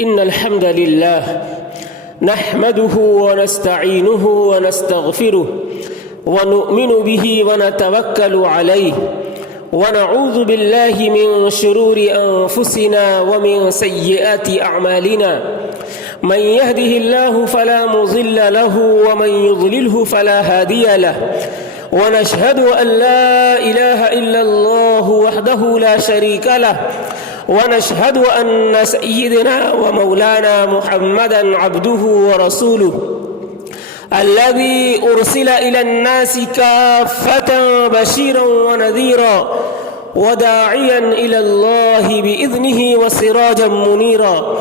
إن الحمد لله نحمده ونستعينه ونستغفره ونؤمن به ونتوكل عليه ونعوذ بالله من شرور أنفسنا ومن سيئات أعمالنا. من يهده الله فلا مضل له ومن يضلله فلا هادي له، ونشهد أن لا إله إلا الله وحده لا شريك له، ونشهد أن سيدنا ومولانا محمدًا عبده ورسوله الذي أرسل إلى الناس كافة بشيرًا ونذيرًا وداعيًا إلى الله بإذنه وسراجًا منيرًا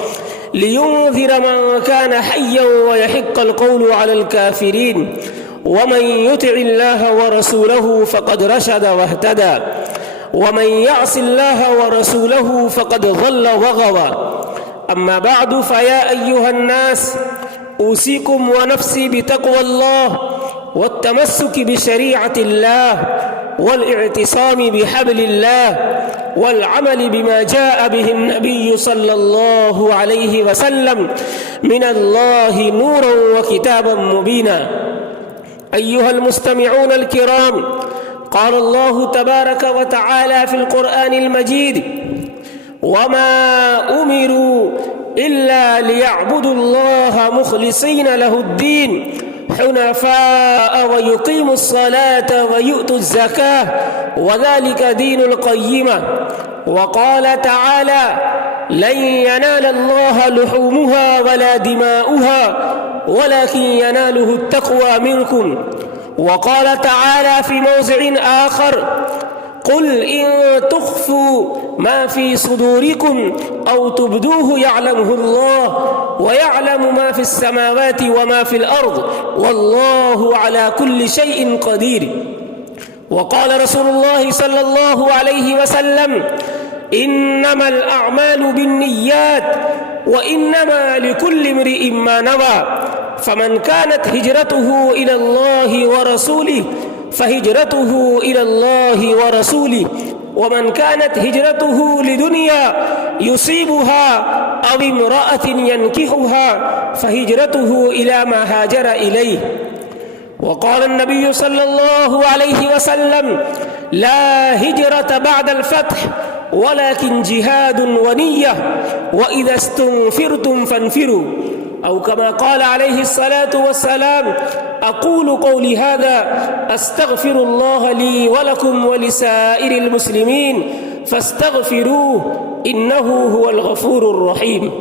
لينذر من كان حيًّا ويحق القول على الكافرين. ومن يطع الله ورسوله فقد رشد واهتدى، ومن يعص الله ورسوله فقد ضل وغوى. أما بعد، فيا أيها الناس، أوصيكم ونفسي بتقوى الله والتمسك بشريعة الله والاعتصام بحبل الله والعمل بما جاء به النبي صلى الله عليه وسلم من الله نورا وكتابا مبينا. أيها المستمعون الكرام، قال الله تبارك وتعالى في القرآن المجيد: وما أمروا إلا ليعبدوا الله مخلصين له الدين حنفاء ويقيموا الصلاة ويؤتوا الزكاة وذلك دين القيمة. وقال تعالى: لن ينال الله لحومها ولا دماؤها ولكن يناله التقوى منكم. وقال تعالى في موضع آخر: قل إن تخفوا ما في صدوركم أو تبدوه يعلمه الله ويعلم ما في السماوات وما في الأرض والله على كل شيء قدير. وقال رسول الله صلى الله عليه وسلم: إنما الأعمال بالنيات وإنما لكل امرئ ما نوى، فمن كانت هجرته إلى الله ورسوله فهجرته إلى الله ورسوله، ومن كانت هجرته لدنيا يصيبها أو امرأة ينكحها فهجرته إلى ما هاجر إليه. وقال النبي صلى الله عليه وسلم: لا هجرة بعد الفتح ولكن جهاد ونية، وإذا استنفرتم فانفروا، أو كما قال عليه الصلاة والسلام: أقول قولي هذا أستغفر الله لي ولكم ولسائر المسلمين فاستغفروه إنه هو الغفور الرحيم.